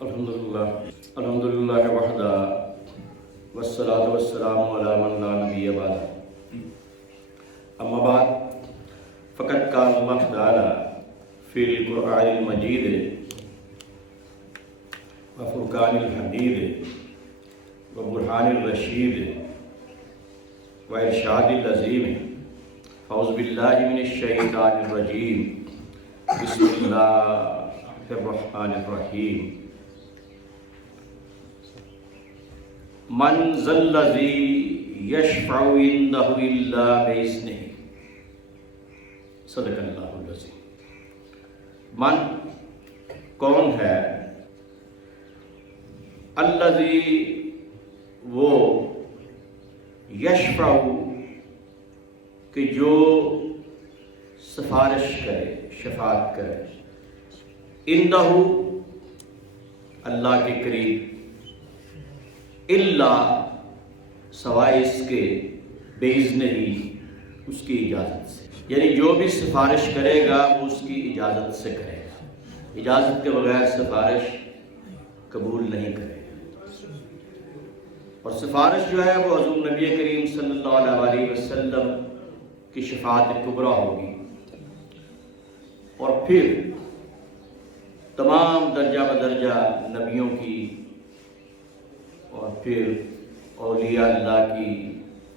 الحمدللہ وحدہ والصلاة والسلام علی من لا نبی بعدہ اما بعد فقد قال اللہ تعالی فی القرآن المجید وفرقان الحمید وبرہان الرشید وارشاد العظیم اعوذ باللہ من الشیطان الرجیم بسم اللہ الرحمن الرحیم من ذا الذی یشفع عنده الا بإذنہ صدق اللہ العظیم۔ من کون ہے؟ الذی وہ، یشفع کہ جو سفارش کرے، شفاعت کرے، عنده اللہ کے قریب، اللہ سوائے اس کے، بإذنہ اس کی اجازت سے، یعنی جو بھی سفارش کرے گا وہ اس کی اجازت سے کرے گا، اجازت کے بغیر سفارش قبول نہیں کرے گا۔ اور سفارش جو ہے وہ حضور نبی کریم صلی اللہ علیہ وسلم کی شفاعت کبریٰ ہوگی، اور پھر تمام درجہ بدرجہ نبیوں کی، اور پھر اولیاء اللہ کی،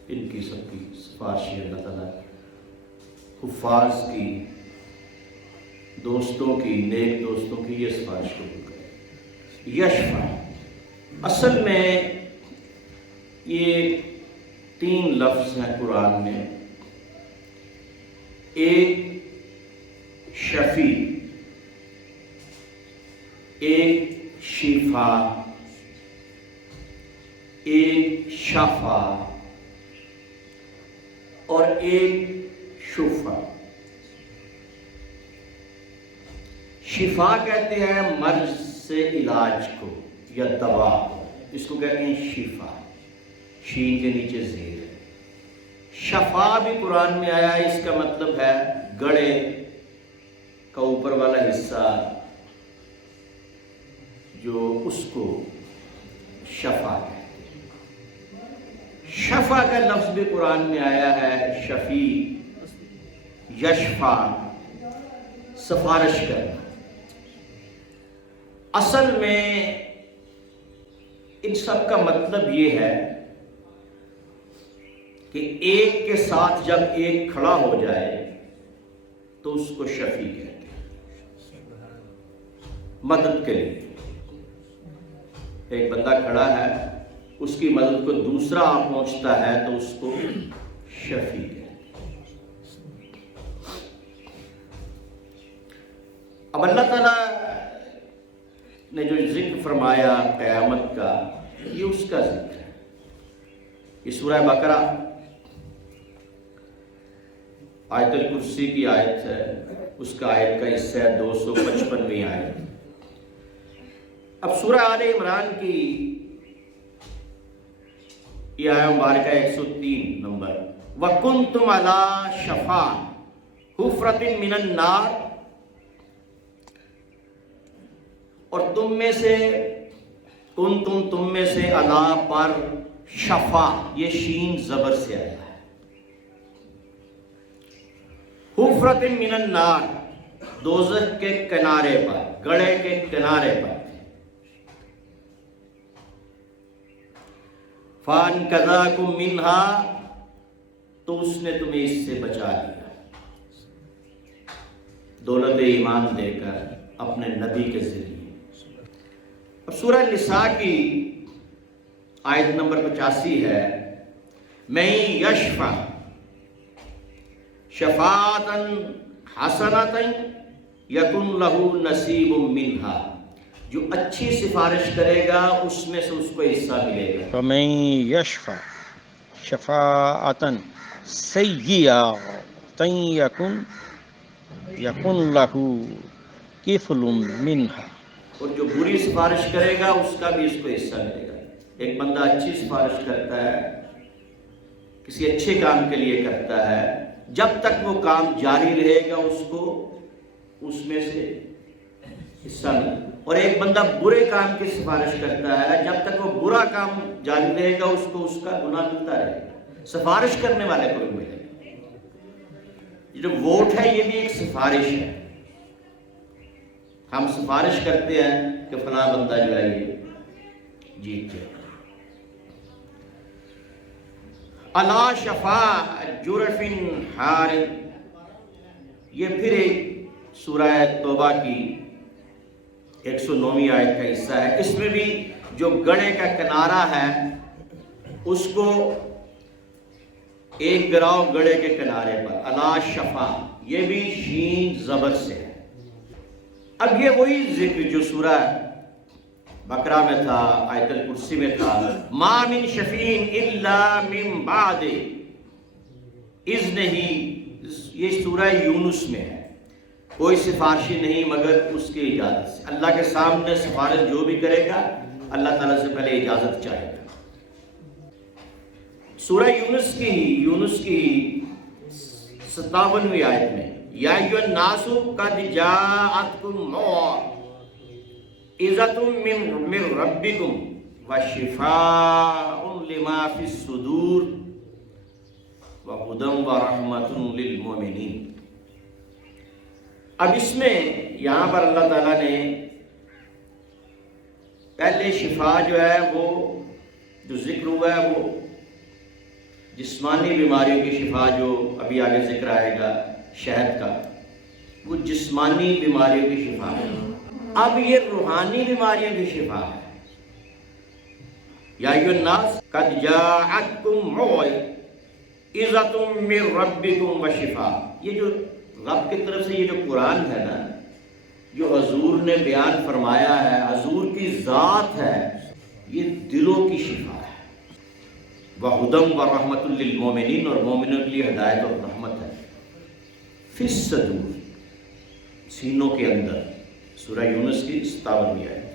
ان کی سب کی سفارشیں اللہ تعالیٰ حفاظ کی، دوستوں کی، نیک دوستوں کی یہ سفارش قبول کرے۔ یشفع اصل میں یہ 3 لفظ ہیں قرآن میں، ایک شفیع، ایک شفا، ایک شفا اور ایک شفا۔ شفا کہتے ہیں مرض سے علاج کو یا دوا کو، اس کو کہتے ہیں شفا، شین کے نیچے زیر ہے۔ شفا بھی قرآن میں آیا ہے، اس کا مطلب ہے گڑے کا اوپر والا حصہ جو اس کو شفا ہے۔ شفا کا لفظ بھی قرآن میں آیا ہے، شفیع، یشفع، سفارش کرنا۔ اصل میں ان سب کا مطلب یہ ہے کہ ایک کے ساتھ جب ایک کھڑا ہو جائے تو اس کو شفیع کہتے ہیں، مدد کے لیے۔ ایک بندہ کھڑا ہے، اس کی مدد کو دوسرا پہنچتا ہے تو اس کو شفیع کہتے ہیں۔ اب اللہ تعالیٰ نے جو ذکر فرمایا قیامت کا، یہ اس کا ذکر ہے۔ یہ سورہ بقرہ آیت الکرسی کی آیت ہے، اس کا آیت کا حصہ ہے 255ویں آیت۔ اب سورہ آل عمران کی یہ آیت مبارکہ 103 نمبر، وَكُنْتُمْ عَلَى شَفَا حُفْرَةٍ مِّنَ النَّارِ، اور تم میں سے، تم میں سے، علا پر، شفا، یہ شین زبر سے آیا ہے، حفرۃ من النار، دوزخ کے کنارے پر، گڑھے کے کنارے پر، فَانْقَذَاكُم مِّنْهَا، تو اس نے تمہیں اس سے بچا لیا، دولت ایمان دے کر اپنے نبی کے ذریعے۔ اب سورہ نساء کی آیت نمبر 85 ہے، مَن یشفع شفاعۃ حسنۃ یکن لہ نصیب منہا، جو اچھی سفارش کرے گا اس میں سے اس کو حصہ ملے گا۔ فَمَن یشفع شفاعۃ سیئۃ یکن لہ کفل منہا، اور جو بری سفارش کرے گا اس کا بھی اس کو حصہ ملے گا۔ ایک بندہ اچھی سفارش کرتا ہے، کسی اچھے کام کے لیے کرتا ہے، جب تک وہ کام جاری رہے گا اس کو اس میں سے حصہ ملے گا۔ اور ایک بندہ برے کام کی سفارش کرتا ہے، جب تک وہ برا کام جاری رہے گا اس کو اس کا گناہ ملتا رہے گا، سفارش کرنے والے کو بھی ملے گا۔ یہ جو ووٹ ہے یہ بھی ایک سفارش ہے، ہم سفارش کرتے ہیں کہ فلاں بندہ جو ہے یہ جیت جائے۔ الا شفا جرف حار، یہ پھر ایک سورہ توبہ کی 109ویں آیت کا حصہ ہے۔ اس میں بھی جو گڑھے کا کنارہ ہے اس کو ایک گراؤ گڑھے کے کنارے پر، الا شفا، یہ بھی شین زبر سے ہے۔ اب یہ وہی ذکر جو سورہ بقرہ میں تھا، آیت الکرسی میں تھا، ما من شفیع الا من بعد اذنہ، یہ سورہ یونس میں ہے، کوئی سفارشی نہیں مگر اس کی اجازت سے۔ اللہ کے سامنے سفارش جو بھی کرے گا اللہ تعالیٰ سے پہلے اجازت چاہے گا۔ سورہ یونس کی 57ویں آیت میں، یا ایھا الناس قد جاءتکم موعظۃ من ربکم وشفاء لما فی الصدور وہدی ورحمۃ للمؤمنین۔ اب اس میں یہاں پر اللہ تعالیٰ نے پہلے شفا جو ہے وہ جو ذکر ہوا ہے وہ جسمانی بیماریوں کی شفا، جو ابھی آگے ذکر آئے گا شہد کا، وہ جسمانی بیماریوں کی شفا ہے۔ اب یہ روحانی بیماریوں کی شفا ہے۔ یا ایھا الناس قد جاءتکم موعظۃ من ربکم وشفاء، یہ جو رب کی طرف سے یہ جو قرآن ہے نا، جو حضور نے بیان فرمایا ہے، حضور کی ذات ہے، یہ دلوں کی شفا ہے۔ وَهُدًى وَرَحْمَةٌ لِّلْمُؤْمِنِينَ، اور مومنوں کے لیے ہدایت اور رحمت ہے۔ فِي الصُّدُورِ، سینوں کے اندر، سورہ یونس کی 57ویں آیت۔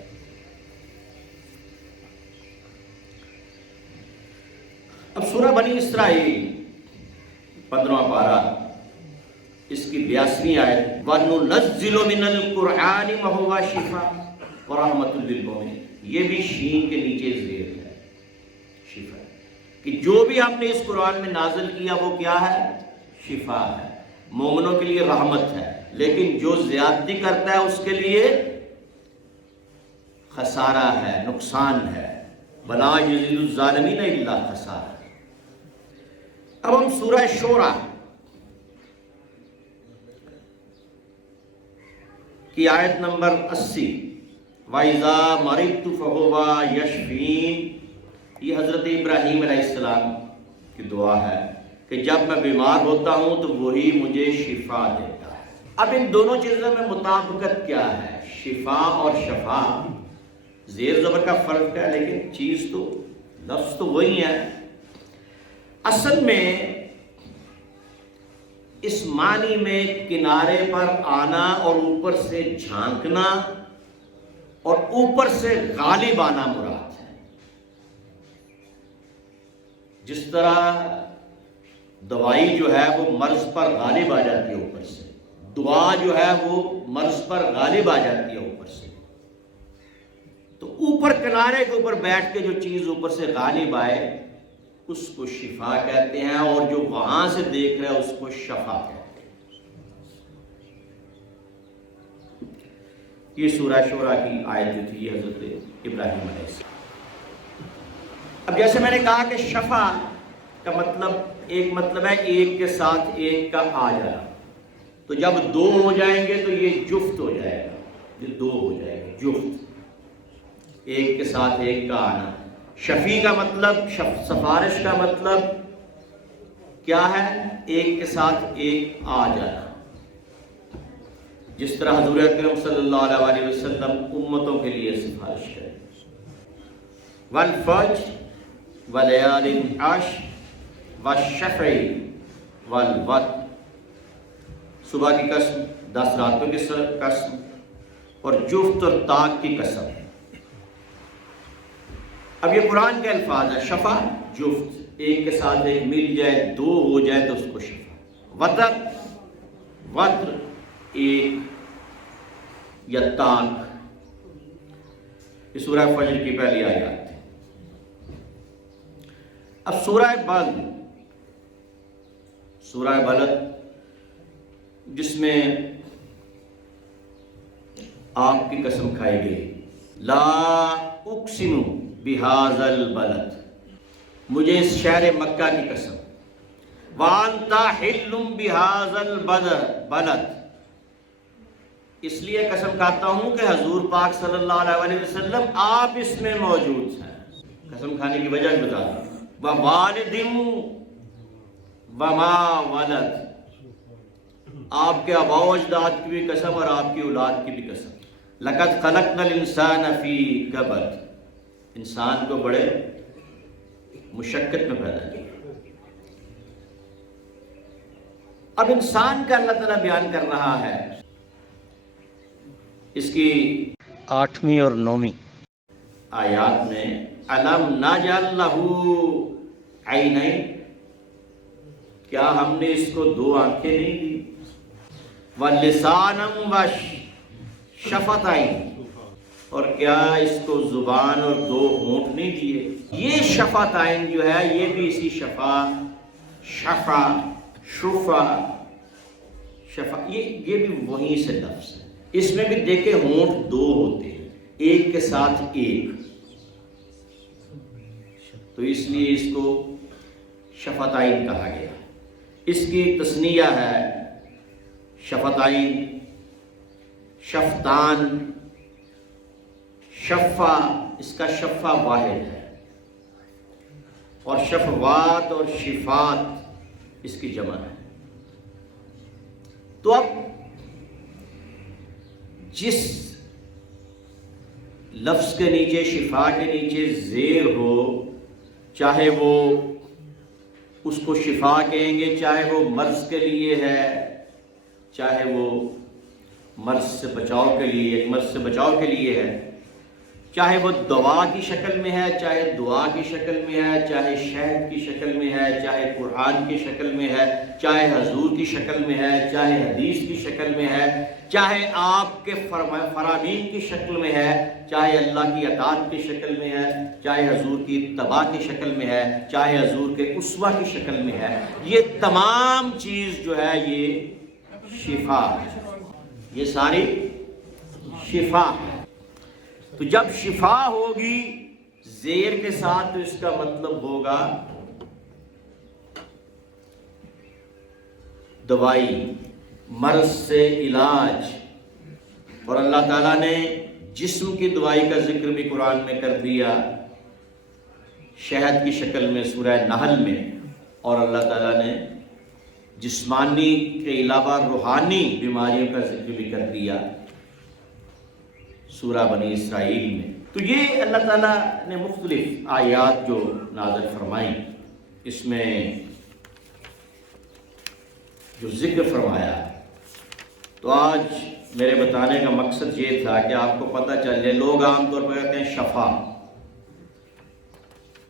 اب سورہ بنی اسرائیل 15واں پارہ، اس کی 82ویں آیت، وَنُنَزِّلُ مِنَ الْقُرْآنِ مَا هُوَ شِفَاءٌ وَرَحْمَةٌ لِّلْمُؤْمِنِينَ، یہ بھی شین کے نیچے زیر ہے، شفا، کہ جو بھی ہم نے اس قرآن میں نازل کیا وہ کیا ہے؟ شفا ہے، مومنوں کے لیے رحمت ہے، لیکن جو زیادتی کرتا ہے اس کے لیے خسارہ ہے، نقصان ہے۔ وَلَا يَزِيدُ الظَّالِمِينَ إِلَّا خَسَارًا۔ اب ہم سورہ شورى کی آیت نمبر 80، وَإِذَا مَرِضْتُ فَهُوَ يَشْفِينِ، یہ حضرت ابراہیم علیہ السلام کی دعا ہے کہ جب میں بیمار ہوتا ہوں تو وہی مجھے شفا دیتا ہے۔ اب ان دونوں چیزوں میں مطابقت کیا ہے؟ شفا اور شفا، زیر زبر کا فرق ہے لیکن چیز تو، لفظ تو وہی ہے۔ اصل میں اس معنی میں کنارے پر آنا اور اوپر سے جھانکنا اور اوپر سے غالب آنا مراد ہے۔ جس طرح دوائی جو ہے وہ مرض پر غالب آ جاتی ہے اوپر سے، دعا جو ہے وہ مرض پر غالب آ جاتی ہے اوپر سے، تو اوپر کنارے کے اوپر بیٹھ کے جو چیز اوپر سے غالب آئے اس کو شفا کہتے ہیں، اور جو وہاں سے دیکھ رہے ہیں اس کو شفا کہتے ہیں۔ یہ سورہ شورى کی آیت جو تھی یہ حضرت ابراہیم علیہ السلام۔ اب جیسے میں نے کہا کہ شفا کا مطلب، ایک مطلب ہے ایک کے ساتھ ایک کا آ جانا، تو جب دو ہو جائیں گے تو یہ جفت ہو جائے گا، یہ دو ہو جائے گا، جفت، ایک کے ساتھ ایک کا آنا۔ شفیع کا مطلب، سفارش کا مطلب کیا ہے؟ ایک کے ساتھ ایک آ جانا، جس طرح حضور اکرم صلی اللہ علیہ وسلم امتوں کے لیے سفارش کرے۔ والفجر ولیال عشر والشفع والوتر، صبح کی قسم، 10 راتوں کی قسم، اور جفت اور طاق کی قسم۔ اب یہ قرآن کے الفاظ ہے۔ شفا جفت، ایک کے ساتھ ایک مل جائے، دو ہو جائے تو اس کو شفا۔ وتر، وتر ایک یا طاق، یہ سورہ فجر کی پہلی آیات تھی۔ اب سورہ بلد جس میں آپ کی قسم کھائی گئی، لا اقسم بہذا البلد، مجھے اس شہر مکہ کی قسم، وانت حل بہذا البلد، اس لیے قسم کھاتا ہوں کہ حضور پاک صلی اللہ علیہ وسلم آپ اس میں موجود ہیں۔ قسم کھانے کی وجہ بتا دیں، ووالد وما ولد، آپ کے آباء و اجداد کی بھی قسم اور آپ کی اولاد کی بھی قسم، لقد خلقنا الانسان فی کبد، انسان کو بڑے مشقت میں پیدا کیا۔ اب انسان کا اللہ تعالیٰ بیان کر رہا ہے، اس کی 8ویں اور 9ویں آیات میں الم نجعل لہ عینین، کیا ہم نے اس کو 2 آنکھیں نہیں دی، وَلِسَانًا وَشَفَتَيْن، اور کیا اس کو زبان اور 2 ہونٹ نہیں دیے۔ یہ شفتین جو ہے یہ بھی اسی شفا یہ بھی وہیں سے لفظ ہے۔ اس میں بھی دیکھیں ہونٹ 2 ہوتے ہیں، ایک کے ساتھ ایک، تو اس لیے اس کو شفتین کہا گیا۔ اس کی تثنیہ ہے شفتین، شفتان، شفا، اس کا شفا واحد ہے، اور شفوات اور شفات اس کی جمع ہے۔ تو اب جس لفظ کے نیچے، شفا کے نیچے زیر ہو، چاہے وہ اس کو شفا کہیں گے، چاہے وہ مرض کے لیے ہے، چاہے وہ مرض سے بچاؤ کے لیے، ایک مرض سے بچاؤ کے لیے ہے، چاہے وہ دوا کی شکل میں ہے، چاہے دعا کی شکل میں ہے، چاہے شہد کی شکل میں ہے، چاہے قرآن کی شکل میں ہے، چاہے حضور کی شکل میں ہے، چاہے حدیث کی شکل میں ہے، چاہے آپ کے فرامین کی شکل میں ہے، چاہے اللہ کی اطاعت کی شکل میں ہے، چاہے حضور کی اتباع کی شکل میں ہے، چاہے حضور کے اسوہ کی شکل میں ہے، یہ تمام چیز جو ہے یہ شفا ہے، یہ ساری شفا ہے۔ تو جب شفا ہوگی زیر کے ساتھ تو اس کا مطلب ہوگا دوائی، مرض سے علاج، اور اللہ تعالیٰ نے جسم کی دوائی کا ذکر بھی قرآن میں کر دیا شہد کی شکل میں سورہ نحل میں، اور اللہ تعالیٰ نے جسمانی کے علاوہ روحانی بیماریوں کا ذکر بھی کر دیا سورہ بنی اسرائیل میں۔ تو یہ اللہ تعالیٰ نے مختلف آیات جو نازل فرمائیں، اس میں جو ذکر فرمایا، تو آج میرے بتانے کا مقصد یہ تھا کہ آپ کو پتہ چل جائے۔ لوگ عام طور پر کہتے ہیں شفا،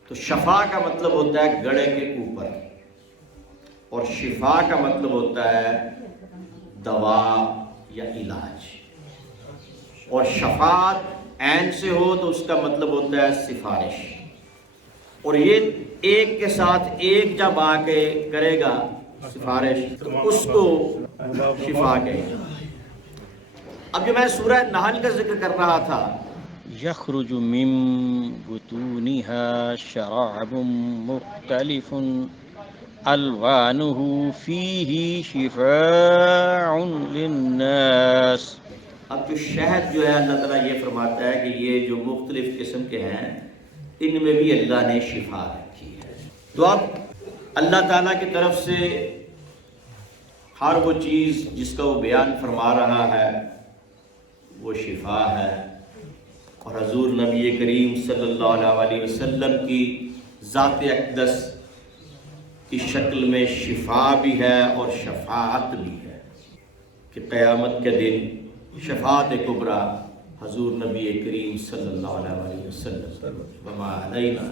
تو شفا کا مطلب ہوتا ہے گڑھے کے اوپر، اور شفا کا مطلب ہوتا ہے دوا یا علاج، اور شفاعت عین سے ہو تو اس کا مطلب ہوتا ہے سفارش، اور یہ ایک کے ساتھ ایک جب آ کے کرے گا سفارش تو اس کو شفا کہے گا۔ اب جو میں سورہ نحل کا ذکر کر رہا تھا، یخرج من بطونها شراب مختلف الوانه فيه شفاء للناس۔ اب جو شہد جو ہے اللہ تعالیٰ یہ فرماتا ہے کہ یہ جو مختلف قسم کے ہیں ان میں بھی اللہ نے شفا رکھی ہے۔ تو اب اللہ تعالیٰ کی طرف سے ہر وہ چیز جس کا وہ بیان فرما رہا ہے وہ شفا ہے، اور حضور نبی کریم صلی اللہ علیہ وسلم کی ذات اقدس کی شکل میں شفا بھی ہے اور شفاعت بھی ہے، کہ قیامت کے دن شفاعت کبریٰ حضور نبی کریم صلی اللہ علیہ وسلم وما علینا